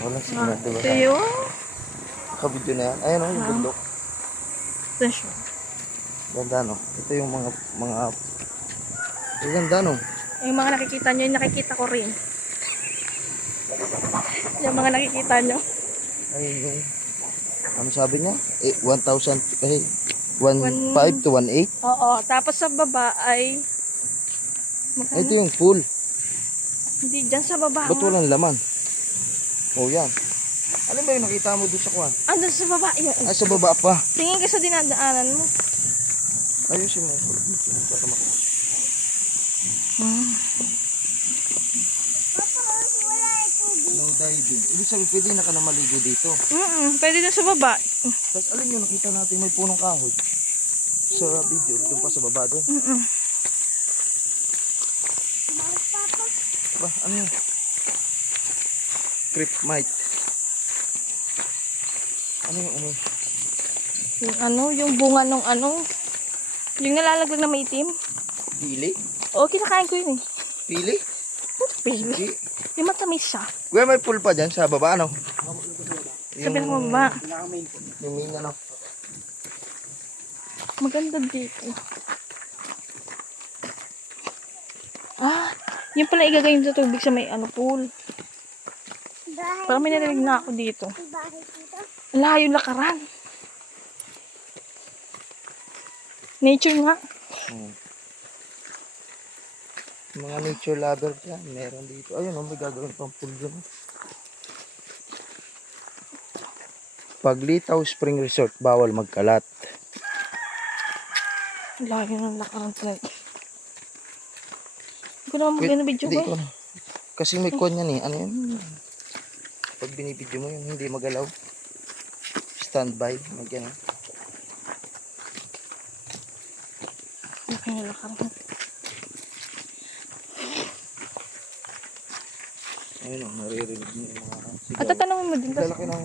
Wala signal, diba? Ito yung Kabidyo na yan. Ayun o, yung bundok. station. Ganda no. Ito yung mga ang ganda no. Yung mga nakikita nyo, yung nakikita ko rin. Yung mga nakikita nyo. Ayun yung, ano sabi niya? 1,000, eh, 1,500 One, to 1,800. oo. Tapos sa baba ay, Ito magkano? yung pool. Hindi, dyan sa baba Ba't nga. walang laman? Oh, yan. Ano ba yung nakita mo doon sa kwan? Andun sa baba. Yun. Ay, sa baba pa. Tingin ka sa dinadaanan mo. Ayusin mo. Para makita. No diving. Ibig sabihin, pwede na ka na maligo dito. Pwede na sa baba. Tapos alin yung nakita natin may punong kahoy? Sa video, doon pa sa baba doon. Ba, ano yun? Cryptmite. Ano yung ano? Yung ano, yung bunga nung ano. Yung nalalaglag na maitim. Pili? Oo, kinakain ko yun eh. Pili? Baby. Hindi. Yung matamis siya. Kuya, may pool pa dyan sa baba, ano? Sabi ng baba. Yung main, ano? Maganda dito. Yung pala igagayin sa tubig sa may ano pool. Parang may narinig na ako dito. Layo lakaran. Nature nga. Mga nature lover dyan, meron dito. Ayun, may gagawin pang pool dyan. Paglitaw Spring Resort, bawal magkalat. Layo ng lakaran talaga. Hindi ko naman maganda video ko eh. Kasi may kwan yan eh. Ano yun? Pag binibidyo mo yung hindi magalaw. Standby. Magyan. Laki ng lakaran. Ayun o, naririnig mo yung mga sigaw. At tatanungin mo din. Lalaki ng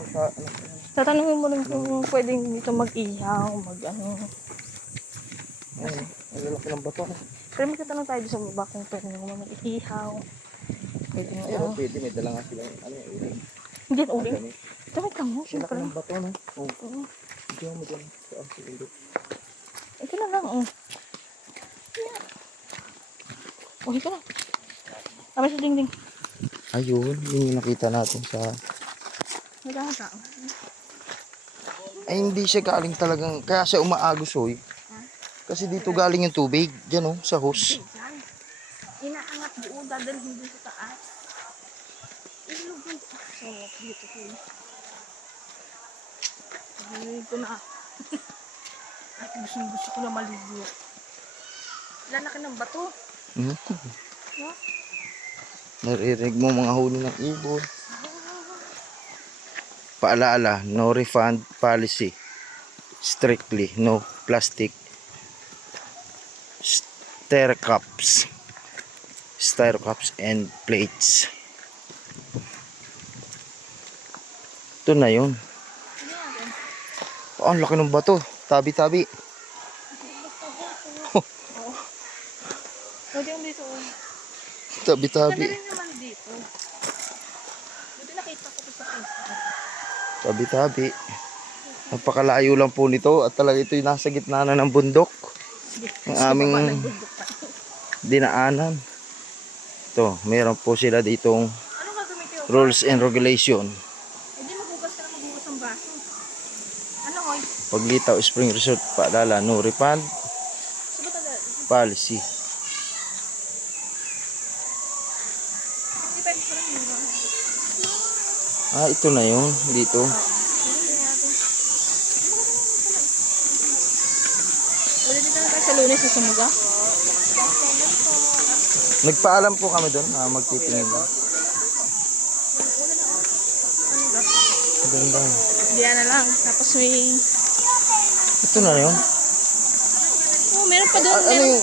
Tatanungin mo rin kung pwedeng dito mag-ihaw, mag-ano. ayun, ang lalaki ng bato. Pero may katanong tayo sa baba kung pwede naman mag-ihaw. Pwede mo Ayun, pwede. May dala nga sila. Ano yung uling? Hindi na uling. Ganit. Damit lang mo, Lalaki syempre. ng bato, no? Oo. Oo. Diyan mo dyan. Saan si Indo? Ito na lang, oh. Oh, ito na. Kami sa dingding. Ayun, yun yung nakita natin sa... Nagkakata. Ay, hindi siya galing talagang... Kaya siya umaagos, oy. Kasi dito galing yung tubig. Diyan, oh, sa hose. Inaangat buo, dadalhin din sa taas. Ilog yun. So, beautiful. Ay, ko na. Ay, gusto ko na maligo. Lalaki ng bato. Hmm. No? Naririnig mo mga huli ng ibon. Paalaala, no refund policy. Strictly, no plastic. Styrocups and plates. Ito na yun. Oh, ang laki ng bato. Tabi-tabi. Pwede yung dito. Tabi-tabi. Ganda rin naman dito. Dito nakita ko sa Facebook. Tabi-tabi. Napakalayo lang po nito at talaga ito'y nasa gitna na ng bundok. Ang aming dinaanan. Ito, meron po sila ditong Ano gagamitin mo? rules and regulation. Hindi maghugas ka na maghugas ng baso. Ano, hoy? Paglitaw Spring Resort, paalala, no refund Sabi ka dahil. policy. Hindi pwede ko lang mura. Ito na yun, dito. Wala dito na tayo sa Lunes sa Sumuga. Nagpaalam po kami doon, magtitingin lang. Ganda. Diyan na lang. Tapos may... Ito na yun. Oh, meron pa doon.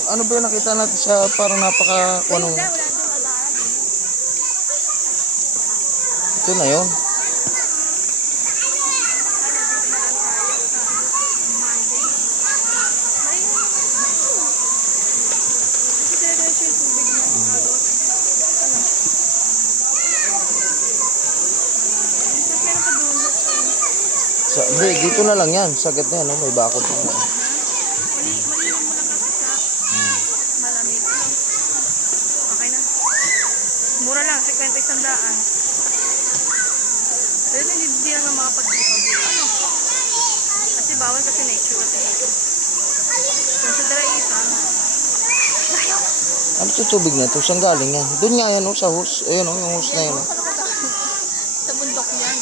Ano ba yung nakita natin sa parang napaka... Anong, ito na yun. Hindi, dito na lang yan. Sagad na yan, no? May bakod na yan. Malinom mo lang kasi sa malamig. Okay na. Mura lang, 50 isang daan. Pero hindi lang makapag-ihaw dito. Ano? Kasi bawal kasi nature kasi dito. Kung sa daraitan, Ano ito tubig na ito? Saan galing yan? Doon nga yan, no? Sa hose. Ayun, no? Yung hose na yun. No? sa bundok yan.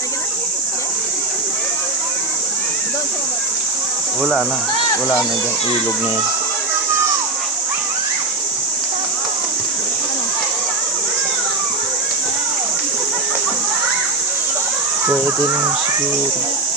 Lagi na? Doon sa baba. Wala na. Wala na dyan. Ilog na yan. Pwede na siguro.